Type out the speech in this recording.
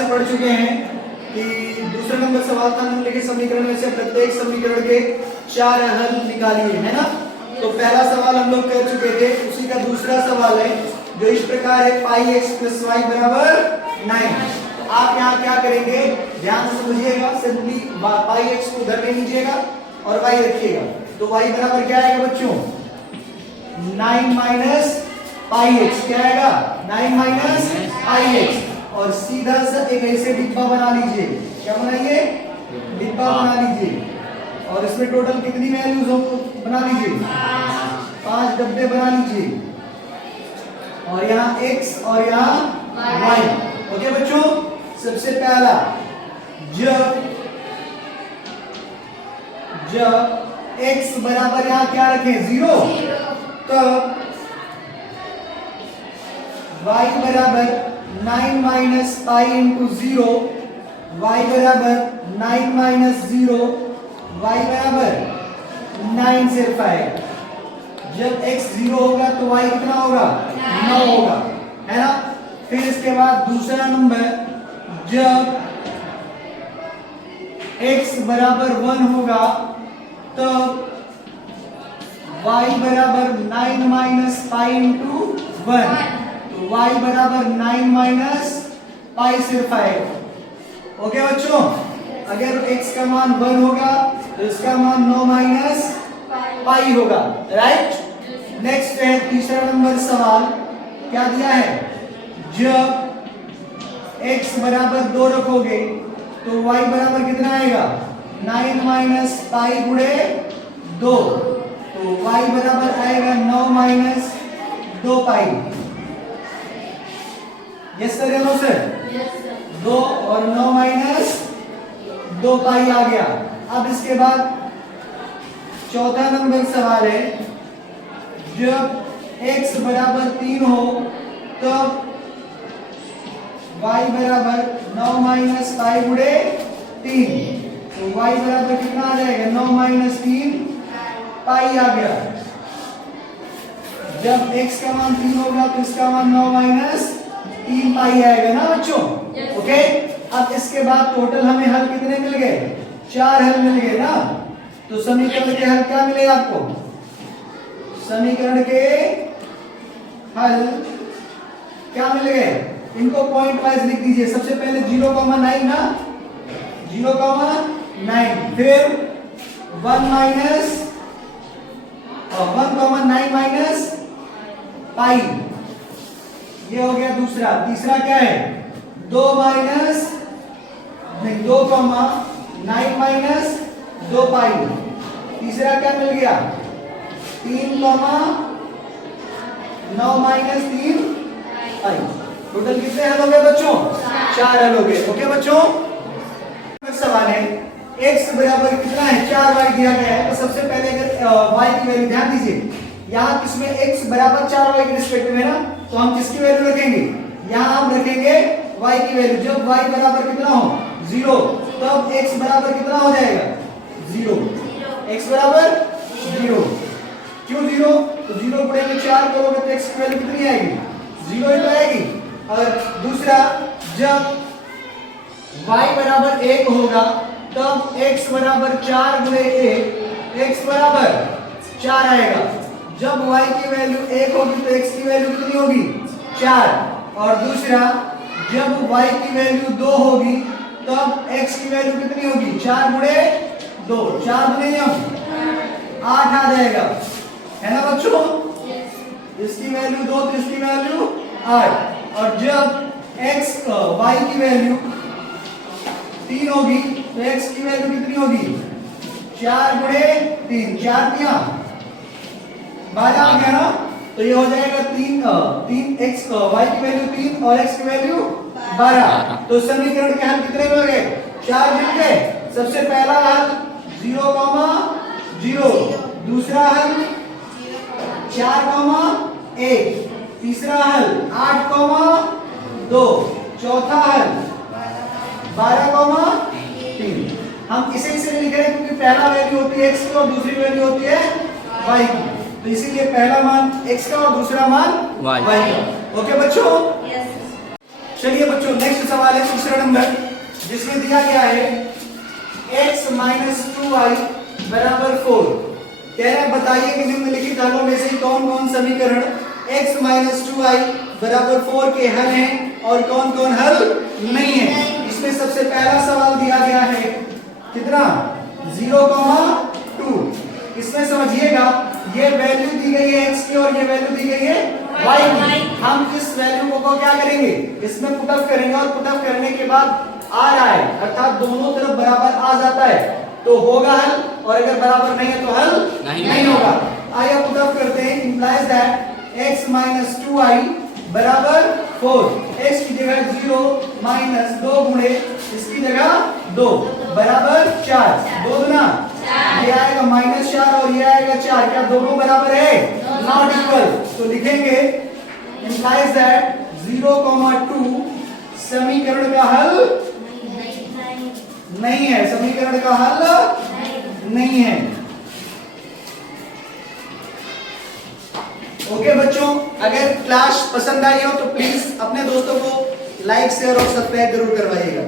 से पढ़ चुके हैं कि दूसरा नंबर सवाल था निम्नलिखित समीकरण में से प्रत्येक समीकरण के 4 हल निकालिए, है ना। तो पहला सवाल हम लोग कर चुके थे, उसी का दूसरा सवाल है जो इस प्रकार है पाई एक्स प्लस वाई बराबर 9। तो आप यहाँ क्या करेंगे, ध्यान से समझिएगा। सिंपली पाई एक्स को उधर ले लीजिएगा और वाई रखिएगा। तो वाई बराबर क्या आएगा बच्चों, 9 माइनस पाई एक्स। क्या आएगा, 9 माइनस पाई एक्स। और सीधा सा एक ऐसे डिब्बा बना लीजिए। क्या बनाइए, डिब्बा बना लीजिए। और इसमें टोटल कितनी वैल्यूज हो, बना लीजिए 5 डब्बे बना लीजिए। और यहाँ x और यहाँ y। ओके बच्चों, सबसे पहला जब x बराबर यहाँ क्या रखें 0, तो y बराबर 9 माइनस पाई इंटू 0, y बराबर 9 माइनस 0, y बराबर 9 सिर्फ आएगा। जब x 0 होगा तो y कितना होगा, 9 होगा, है ना। फिर इसके बाद दूसरा नंबर, जब x बराबर 1 होगा तो y बराबर 9 माइनस पाई इंटू 1, तो y बराबर 9 माइनस पाई सिर्फ आएगा। ओके बच्चों, अगर x का मान 1 होगा तो इसका मान 9 माइनस पाई होगा, राइट। नेक्स्ट है तीसरा नंबर सवाल, क्या दिया है, जब x बराबर 2 रखोगे तो y बराबर कितना आएगा, 9 माइनस पाई गुणे 2, तो y बराबर आएगा 9 माइनस 2 पाई। यस सर, नो सर, 2 और 9 माइनस 2 पाई आ गया। अब इसके बाद चौथा नंबर सवाल है, जब x बराबर 3 हो तब y बराबर 9 माइनस पाई गुणे 3, तो y बराबर कितना आ जाएगा, 9 माइनस 3 पाई आ गया। जब x का मान 3 होगा तो इसका मान 9 माइनस 3 पाई आएगा ना बच्चों। ओके, अब इसके बाद टोटल हमें हल कितने मिल गए, 4 हल मिल गए ना। तो समीकरण के हल क्या मिले आपको, समीकरण के हल क्या मिल गए, इनको पॉइंट वाइज लिख दीजिए। सबसे पहले 0,9 ना, 0,9, फिर 1 माइनस 1,9 माइनस पाई, ये हो गया दूसरा। तीसरा क्या है, 2 माइनस 2,9 माइनस 2 पाई। तीसरा क्या मिल गया, 3,9 माइनस 3 पाई। टोटल कितने हल हो गए बच्चों, 4 हल हो गए। ओके बच्चों, सवाल है x बराबर कितना है, 4y दिया गया है। तो सबसे पहले अगर y की वैल्यू ध्यान दीजिए, यहाँ किसमें x बराबर 4y के रिस्पेक्ट में ना, तो हम किसकी वैल्यू रखेंगे, यहाँ हम रखेंगे y की वैल्यू। जब y बराबर कितना हो 0, तब x बराबर कितना हो जाएगा 0, x बराबर 0। क्यों 0, तो 0 गुणे में 4 करोगे तो x की वैल्यू कितनी आएगी, 0 ही तो आएगी। और दूसरा, जब y बराबर 1 होगा तब x बराबर 4 गुणे 1, x बराबर 4 आएगा। जब y की वैल्यू 1 होगी तो x की वैल्यू कितनी होगी, 4। और दूसरा, जब y की वैल्यू 2 होगी तब x की वैल्यू कितनी होगी, 4 गुणे 2, 4 गुणे 8 आ जाएगा, है ना बच्चों। इसकी वैल्यू 2 तो इसकी वैल्यू 8। और जब y की वैल्यू 3 होगी तो x की वैल्यू कितनी होगी, 4 गुणे 3, 4 दिया 12 आ गया ना। तो ये हो जाएगा 3 x y की वैल्यू 3 और x की वैल्यू 12। तो समीकरण के हल कितने मिल गए, 4 मिल गए। सबसे पहला हल 0,0, दूसरा हल 4,1, तीसरा हल 8,2, चौथा हल 12,3। हम इसे इसलिए लिख रहे हैं क्योंकि पहला वैल्यू होती है x की और दूसरी वैल्यू होती है y की, तो इसीलिए पहला मान x का और दूसरा मान y का। ओके बच्चों, चलिए बच्चों नेक्स्ट सवाल है तीसरा नंबर, जिसमें दिया गया है x माइनस 2y बराबर 4। कह रहे हैं बताइए कि निम्नलिखित हलों में से कौन कौन समीकरण x माइनस 2y बराबर 4 के हल हैं और कौन कौन हल नहीं है। इसमें सबसे पहला सवाल दिया गया है कितना 0,2। इसमें समझिएगा ये वैल्यू दी गई है x की और ये वैल्यू दी गई है y की। हम इस वैल्यू को क्या करेंगे, इसमें पुटअप करेंगे और पुटअप करने के बाद आ रहा है अर्थात दोनों तरफ बराबर आ जाता है तो होगा हल, और अगर बराबर नहीं है तो हल नहीं होगा। आइए पुटअप करते हैं। Implies that x minus 2y बराबर 4, x की जगह 0 माइनस 2 गुणे इसकी जगह 2 बराबर 4, 2 गुना ये आएगा माइनस 4 और ये आएगा 4। क्या दोनों बराबर है? Not equal. तो लिखेंगे इंप्लाइज दैट 0,2 समीकरण का हल नहीं है, समीकरण का हल नहीं है। ओके बच्चों, अगर क्लास पसंद आई हो तो प्लीज अपने दोस्तों को लाइक शेयर और सब्सक्राइब जरूर करवाइएगा।